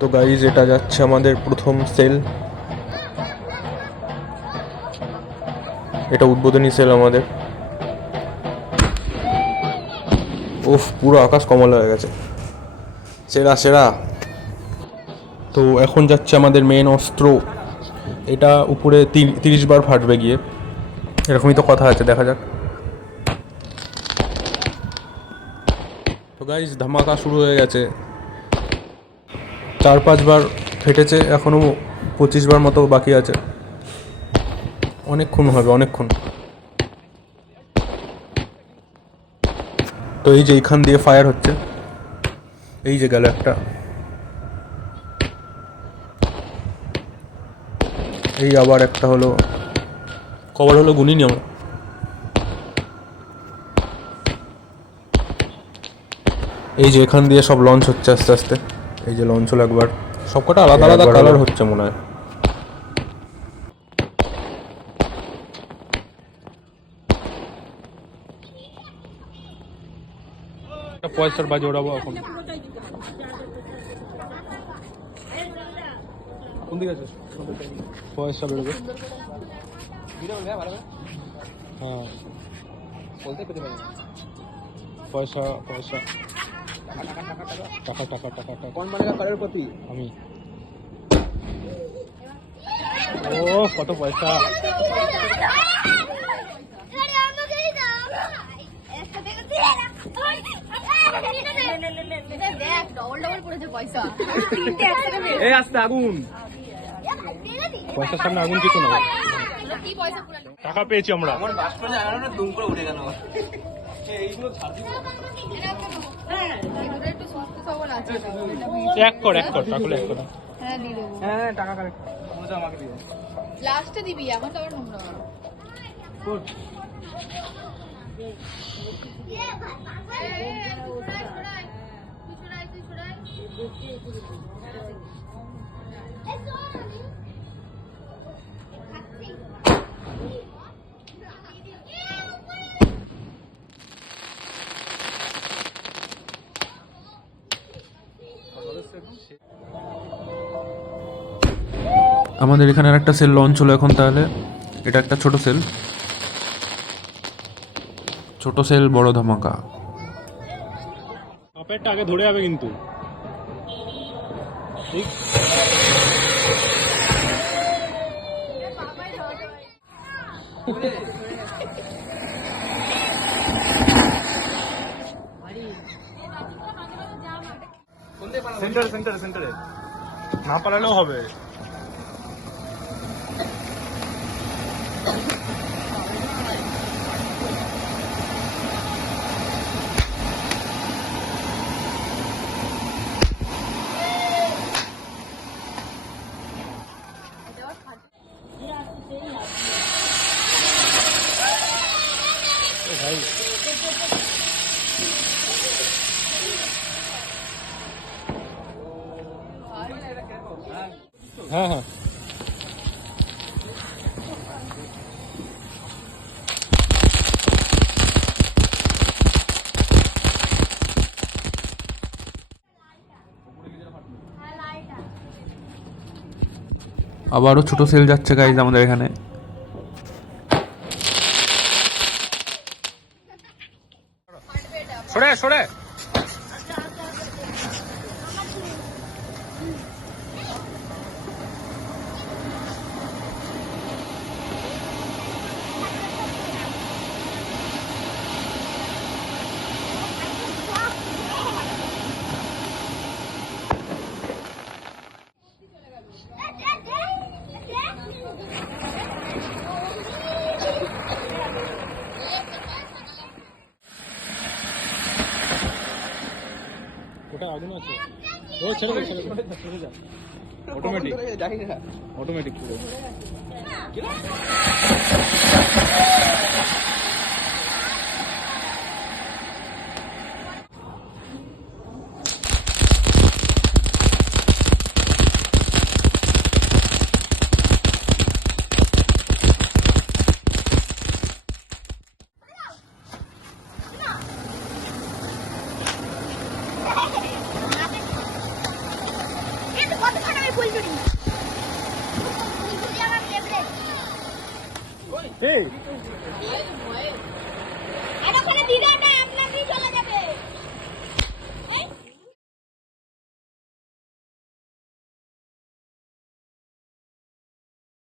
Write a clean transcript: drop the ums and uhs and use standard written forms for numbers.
তো গাইজ, এটা যাচ্ছে আমাদের প্রথম সেল। এটা উদ্বোধনী সেল আমাদের। উফ, পুরো আকাশ কমলা হয়ে গেছে, সেরা সেরা। তো এখন যাচ্ছে আমাদের মেন অস্ত্র। এটা উপরে 30 বার ফাটবে গিয়ে, এরকমই তো কথা আছে, দেখা যাক। তো গাইজ, ধামাকা শুরু হয়ে গেছে। 4-5 বার ফেটেছে, এখনও 25 বার মতো বাকি আছে। অনেকক্ষণ হবে, অনেকক্ষণ। তো এই যে এইখান দিয়ে ফায়ার হচ্ছে, এই যে গেল একটা, এই আবার একটা হলো। কবার হলো গুনিনি আমরা। এই যে এখান দিয়ে সব লঞ্চ হচ্ছে আস্তে আস্তে। এই যে লঞ্চ হলো একবার, সবকটা আলাদা আলাদা কালার হচ্ছে মনে হয়। পয়সার বাজি ওড়াবো এখন। কোন দিকে আছে? পয়সা বেরোবে। হ্যাঁ, বলতে পেতে পারি। পয়সা পয়সা, টাকা টাকা টাকা টাকা। কোন মানে কারের প্রতি আমি। ও কত পয়সা! আগুন, পয়সার সামনে আগুন কিছু না। টাকা পেয়েছি আমরা। এক কর তাহলে এক কর। হ্যাঁ, টাকা কালেক্ট আমাকে দিও। লাস্টে দিবি, এখন তো আবার নোংরা। আমাদের এখানে একটা সেল লঞ্চ হলো এখন। তাহলে এটা একটা ছোট সেল, বড় ধামাকা। টপেরটা আগে ধরে যাবে কিন্তু। সেন্টারে না পালালেও হবে। হ্যাঁ হ্যাঁ, আবারও ছোট সেল যাচ্ছে গাইজ আমাদের এখানে। সরে ওটা আগুন আছে। ও ছেড়ে যা, অটোমেটিক পুরো। আর ওখানে দিদাটা